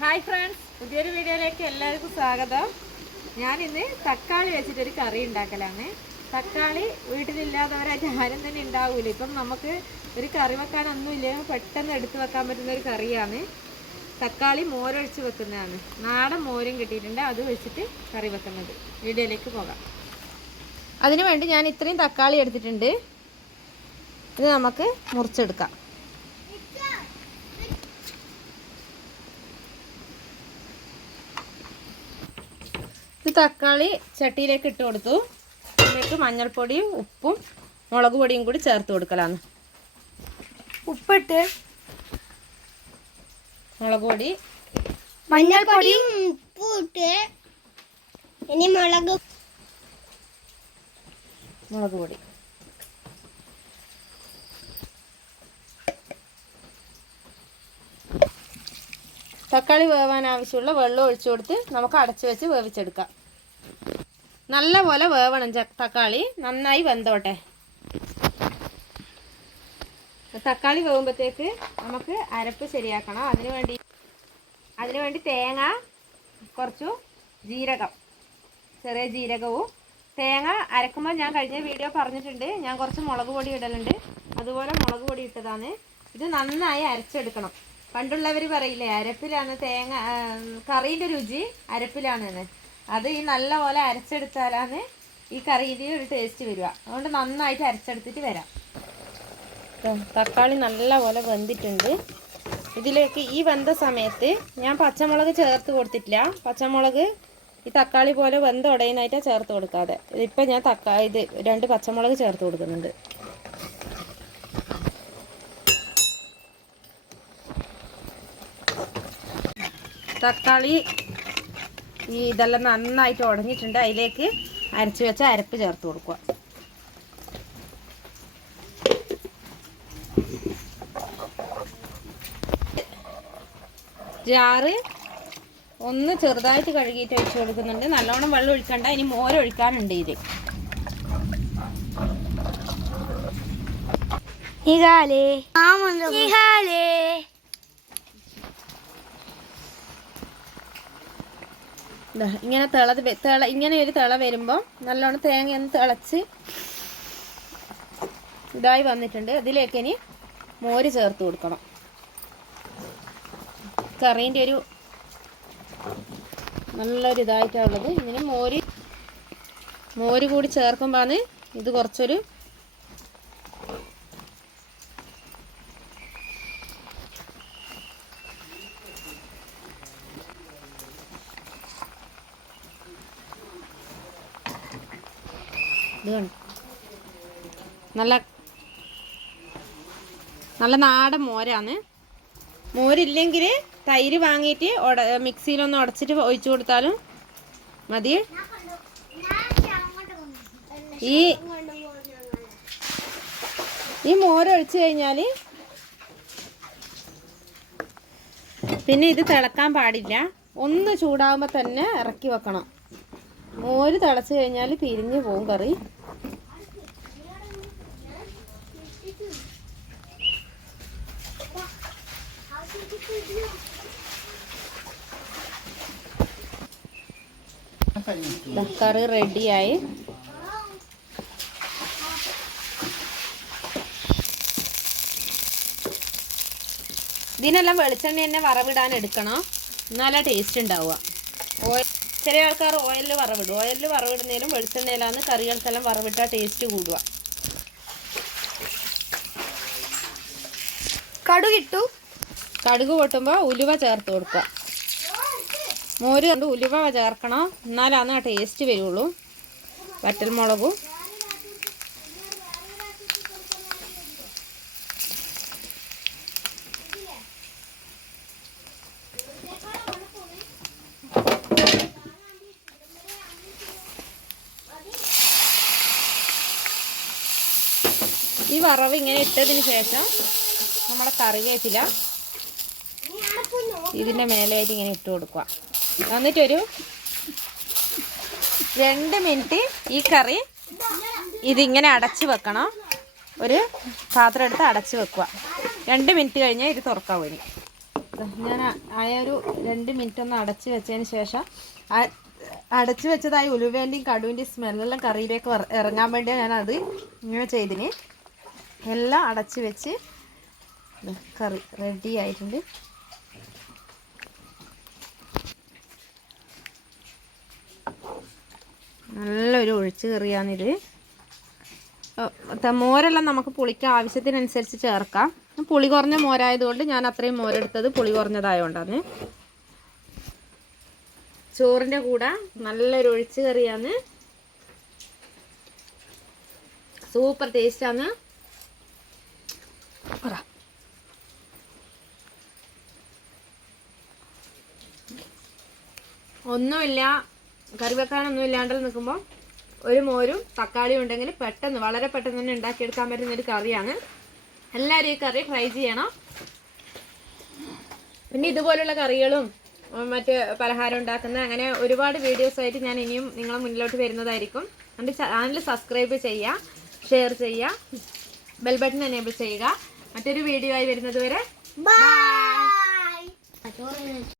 Hi friends പുതിയൊരു വീഡിയോയിലേക്ക് എല്ലാവർക്കും സ്വാഗതം. ഞാനിന്ന് തക്കാളി വെച്ചിട്ടൊരു കറി ഉണ്ടാക്കലാണ്. തക്കാളി വീട്ടിലില്ലാത്തവരായിട്ട് ആരും തന്നെ ഉണ്ടാവില്ല ഇപ്പം നമുക്ക് ഒരു കറി വെക്കാനൊന്നും ഇല്ല. പെട്ടെന്ന് എടുത്തു വെക്കാൻ പറ്റുന്ന ഒരു കറിയാണ്. തക്കാളി മോരൊഴിച്ച് വെക്കുന്നതാണ്. നാടൻ മോരും കിട്ടിയിട്ടുണ്ട്. അത് വെച്ചിട്ട് കറി വെക്കുന്നത്. വീഡിയോയിലേക്ക് പോകാം. അതിനുവേണ്ടി ഞാൻ ഇത്രയും തക്കാളി എടുത്തിട്ടുണ്ട്. ഇത് നമുക്ക് മുറിച്ചെടുക്കാം. ഇത് തക്കാളി ചട്ടിയിലേക്ക് ഇട്ട് കൊടുത്തു. ഇതിലേക്ക് മഞ്ഞൾപ്പൊടിയും ഉപ്പും മുളക് പൊടിയും കൂടി ചേർത്ത് കൊടുക്കലാണ്. ഉപ്പിട്ട് മുളക് പൊടി. മഞ്ഞൾപ്പൊടിയും ഉപ്പിട്ട് ഇനി മുളക് മുളക് പൊടി. തക്കാളി വേവാൻ ആവശ്യമുള്ള വെള്ളം ഒഴിച്ചു കൊടുത്ത് നമുക്ക് അടച്ചു വെച്ച് വേവിച്ചെടുക്കാം. നല്ല പോലെ വേവണം തക്കാളി. നന്നായി വെന്തോട്ടെ. തക്കാളി വേവുമ്പോഴത്തേക്ക് നമുക്ക് അരപ്പ് ശരിയാക്കണം. അതിനു വേണ്ടി അതിനു വേണ്ടി തേങ്ങ കുറച്ചു ജീരകം. ചെറിയ ജീരകവും. തേങ്ങ അരക്കുമ്പോൾ ഞാൻ കഴിഞ്ഞ വീഡിയോ പറഞ്ഞിട്ടുണ്ട്. ഞാൻ കുറച്ച് മുളക് പൊടി ഇടലുണ്ട്. അതുപോലെ മുളക് പൊടി ഇട്ടതാണ്. ഇത് നന്നായി അരച്ചെടുക്കണം. പണ്ടുള്ളവർ പറയില്ലേ അരപ്പിലാണ് തേങ്ങ കറീന്റെ രുചി അരപ്പിലാണ് എന്ന് അത് ഈ നല്ല പോലെ അരച്ചെടുത്താലാണ് ഈ കറീന്റെ ഒരു ടേസ്റ്റ് വരിക. അതുകൊണ്ട് നന്നായിട്ട് അരച്ചെടുത്തിട്ട് വരാം. തക്കാളി നല്ല പോലെ വെന്തിട്ടുണ്ട്. ഇതിലേക്ക് ഈ വെന്ത സമയത്ത് ഞാൻ പച്ചമുളക് ചേർത്ത് കൊടുത്തിട്ടില്ല. പച്ചമുളക് ഈ തക്കാളി പോലെ വെന്ത ഉടയുന്നതായിട്ടാണ് ചേർത്ത് കൊടുക്കാതെ. ഇതിപ്പോൾ ഞാൻ തക്കാളി ഇത് രണ്ട് പച്ചമുളക് ചേർത്ത് കൊടുക്കുന്നുണ്ട്. തക്കാളി ഈ ഇതെല്ലാം നന്നായിട്ട് ഉടഞ്ഞിട്ടുണ്ട്. അതിലേക്ക് അരച്ച് വെച്ച അരപ്പ് ചേർത്ത് കൊടുക്കുക. ജാറ് ഒന്ന് ചെറുതായിട്ട് കഴുകിയിട്ട് ഒഴിച്ചു കൊടുക്കുന്നുണ്ട്. നല്ലോണം വെള്ളം ഒഴിക്കണ്ട. ഇനി മോരൊഴിക്കാനുണ്ട് ഇത്. ഇതിൽ ഇഹാലേ ഇഹാലേ ഇങ്ങനെ തിള തിള ഇങ്ങനെ ഒരു തിള വരുമ്പോൾ നല്ലോണം തേങ്ങ ഒന്ന് തിളച്ച് ഇതായി വന്നിട്ടുണ്ട്. അതിലേക്ക് ഇനി മോര് ചേർത്ത് കൊടുക്കണം. കറീന്റെ ഒരു നല്ലൊരു ഇതായിട്ടാണ് ഉള്ളത്. ഇതിന് മോര് മോര് കൂടി ചേർക്കുമ്പോഴാണ് ഇത് കുറച്ചൊരു കണ്ടോ? നല്ല നല്ല നാടൻ മോരാണ്. മോരില്ലെങ്കിൽ തൈര് വാങ്ങിയിട്ട് ഉട മിക്സിയിലൊന്ന് ഉടച്ചിട്ട് ഒഴിച്ചു കൊടുത്താലും മതി. ഈ ഈ മോര് ഒഴിച്ചു കഴിഞ്ഞാൽ പിന്നെ ഇത് തിളക്കാൻ പാടില്ല. ഒന്ന് ചൂടാകുമ്പോൾ തന്നെ ഇറക്കി വെക്കണം. മോര് തിളച്ച് കഴിഞ്ഞാൽ പിരിഞ്ഞ് പോവും കറി. കറി റെഡിയായി. ഇതിനെല്ലാം വെളിച്ചെണ്ണ തന്നെ വറവിടാൻ എടുക്കണം. എന്നാലേ ടേസ്റ്റ് ഉണ്ടാവുക. ഓയിൽ ചില ആൾക്കാർ ഓയിലിൽ വറവിടും. ഓയിലിൽ വറവിടുന്നതിലും വെളിച്ചെണ്ണയിലാണ് കറികൾക്കെല്ലാം വറവിട്ടാൽ ടേസ്റ്റ് കൂടുക. കടുകിട്ടു കടുക് പൊട്ടുമ്പോൾ ഉലുവ ചേർത്ത് കൊടുക്കുക. മോര് കൊണ്ട് ഉലുവ ചേർക്കണം. എന്നാലാണ് ആ ടേസ്റ്റ് വരുള്ളൂ. വറ്റൽമുളകും ഈ വറവ് ഇങ്ങനെ ഇട്ടതിന് ശേഷം നമ്മുടെ കറിവേപ്പില ഇതിന്റെ മേലെയായിട്ട് ഇങ്ങനെ ഇട്ട് കൊടുക്കുക. എന്നിട്ടൊരു രണ്ട് മിനിറ്റ് ഈ കറി ഇതിങ്ങനെ അടച്ച് വെക്കണം. ഒരു പാത്രം എടുത്ത് അടച്ച് വെക്കുക. രണ്ട് മിനിറ്റ് കഴിഞ്ഞാൽ ഇത് തുറക്കാൻ വരും ഞാൻ ആയ ഒരു രണ്ട് മിനിറ്റ് ഒന്ന് അടച്ച് വെച്ചതിന് ശേഷം അടച്ചു വെച്ചതായി ഉലുവേന്റെയും കടുവിന്റെയും സ്മെല്ലെല്ലാം കറിയിലേക്ക് ഇറങ്ങാൻ വേണ്ടിയാണ് ഞാനത് ഇങ്ങനെ ചെയ്തിന്. എല്ലാം അടച്ച് വെച്ച് കറി റെഡി ആയിട്ടുണ്ട്. നല്ലൊരു ഒഴിച്ച് കറിയാണിത്. മോരെല്ലാം നമുക്ക് പുളിക്ക് ആവശ്യത്തിനനുസരിച്ച് ചേർക്കാം. പുളി കുറഞ്ഞ മോരായതുകൊണ്ട് ഞാൻ അത്രയും മോരെടുത്തത് പുളി കുറഞ്ഞതായതുകൊണ്ടാണ് ചോറിന്റെ കൂടെ നല്ലൊരു ഒഴിച്ച് കറിയാണ്. സൂപ്പർ ടേസ്റ്റാണ്. ഒന്നുമില്ല. കറി വെക്കാനൊന്നും ഇല്ലാണ്ട് നിൽക്കുമ്പോൾ ഒരു മോരും തക്കാളിയും ഉണ്ടെങ്കിൽ പെട്ടെന്ന് വളരെ പെട്ടെന്ന് തന്നെ ഉണ്ടാക്കിയെടുക്കാൻ പറ്റുന്ന ഒരു കറിയാണ്. എല്ലാവരും ഈ കറി ഫ്രൈ ചെയ്യണം. പിന്നെ ഇതുപോലുള്ള കറികളും മറ്റ് പലഹാരം ഉണ്ടാക്കുന്ന അങ്ങനെ ഒരുപാട് വീഡിയോസ് ആയിട്ട് ഞാൻ ഇനിയും നിങ്ങളെ മുന്നിലോട്ട് വരുന്നതായിരിക്കും. എന്റെ ചാനൽ സബ്സ്ക്രൈബ് ചെയ്യുക ഷെയർ ചെയ്യുക ബെൽ ബട്ടൺ എനേബിൾ ചെയ്യുക. മറ്റൊരു വീഡിയോ ആയി വരുന്നത് വരെ ബൈ